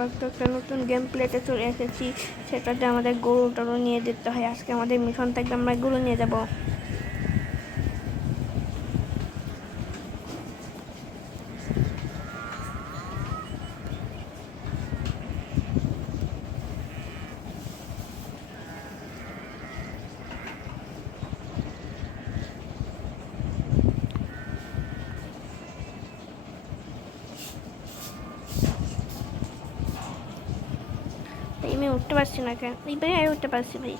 মাত্র একটা নতুন গেম প্লেতে চলে এসেছি, সেটাতে আমাদের গরু টরু নিয়ে যেতে হয়। আজকে আমাদের মিশন থাকবে আমরা গরু নিয়ে যাব। আমি উঠতে পারছি না কেন? এই ভাই আমি উঠতে পারছি ভাই।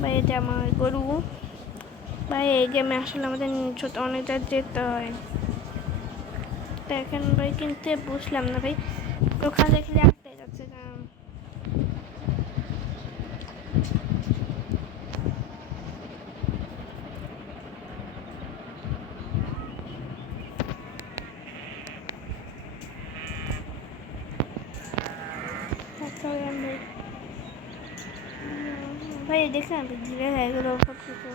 ভাই এটা আমার গরু। ভাই এই গেমে আসলে আমাদের ছোট অনেকটা যেতে হয়। দেখেন ভাই, কিন্তু বুঝলাম না ভাই, ওখানে দেখলে আটকে যাচ্ছে কারণ ভাই দেখলাম ধীরে হয়ে গেল সব কিছু।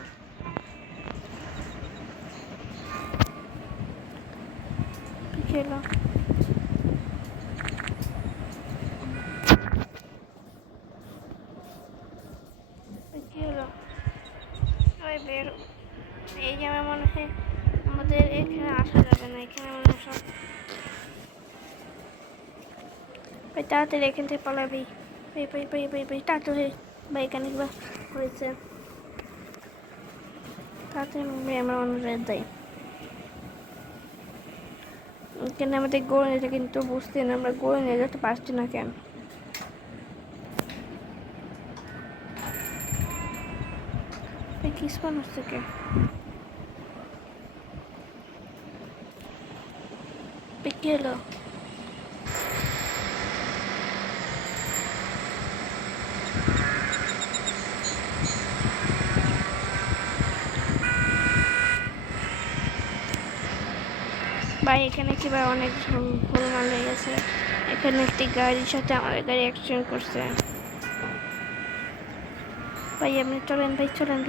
খেলো কি হলো? ওই বের এই গেমে মনে হয় আমাদের এখানে আসা যাবে না, এখানে মনে হয় সব ভাই তাড়াতাড়ি এখান থেকে পালাবি। ভাই ভাই ভাই ভাই ভাই তাড়াতাড়ি ভাই, এখানে কিবা হয়েছে, তাড়াতাড়ি আমরা অনুযায়ী যাই। এখানে আমাদের গরু নিতে কিন্তু বুঝতে না, আমরা গরু নিয়ে যেতে পারছি না কেন? ভাই কি স্পন হচ্ছে কে? কি হলো? ভাই এখানে কি ভাই অনেক গোলমাল হয়ে গেছে। এখানে একটি গাড়ির সাথে আমাদের গাড়ি অ্যাক্সিডেন্ট করছে। ভাই আপনি চলেন ভাই, চলেন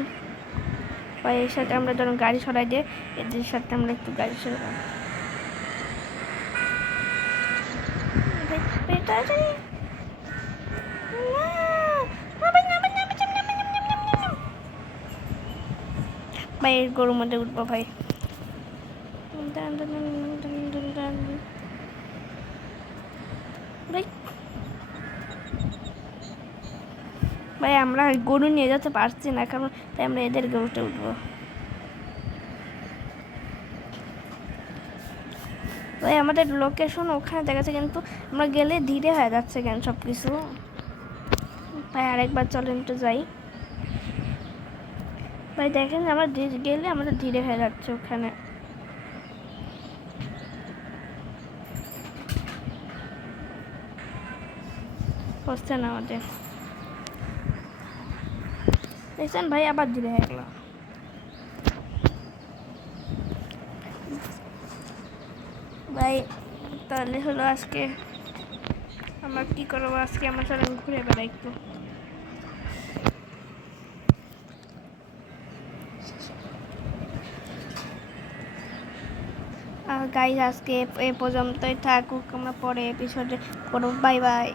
ভাই। এর সাথে আমরা ধরুন গাড়ি সরাই দিয়ে এদের সাথে আমরা একটু গাড়ি সরাই। ভাই তাড়াতাড়ি ভাই এর গরুর মধ্যে উঠবো ভাই। ভাই ভাই আমরা গরু নিয়ে যেতে পারছি না কারণ তাই আমরা এদের গরুতে উঠবো। ভাই আমাদের লোকেশন ওখানে দেখাচ্ছে কিন্তু আমরা গেলে ধীরে হয়ে যাচ্ছে কেন সব কিছু? ভাই আরেকবার চলেন একটু যাই। ভাই দেখেন আমরা গেলে আমাদের ধীরে হয়ে যাচ্ছে ওখানে। হচ্ছে না আমাদের, দেখছেন ভাই আবার ধীরে হয়ে গেল। ভাই তাহলে হলো আজকে আমরা কি করবো? আজকে আমরা চলেন ঘুরে বেড়াই একটু। গাইজ আজকে এ পর্যন্তই থাকুক, আমরা পরে এপিসোডে করবো। Bye bye.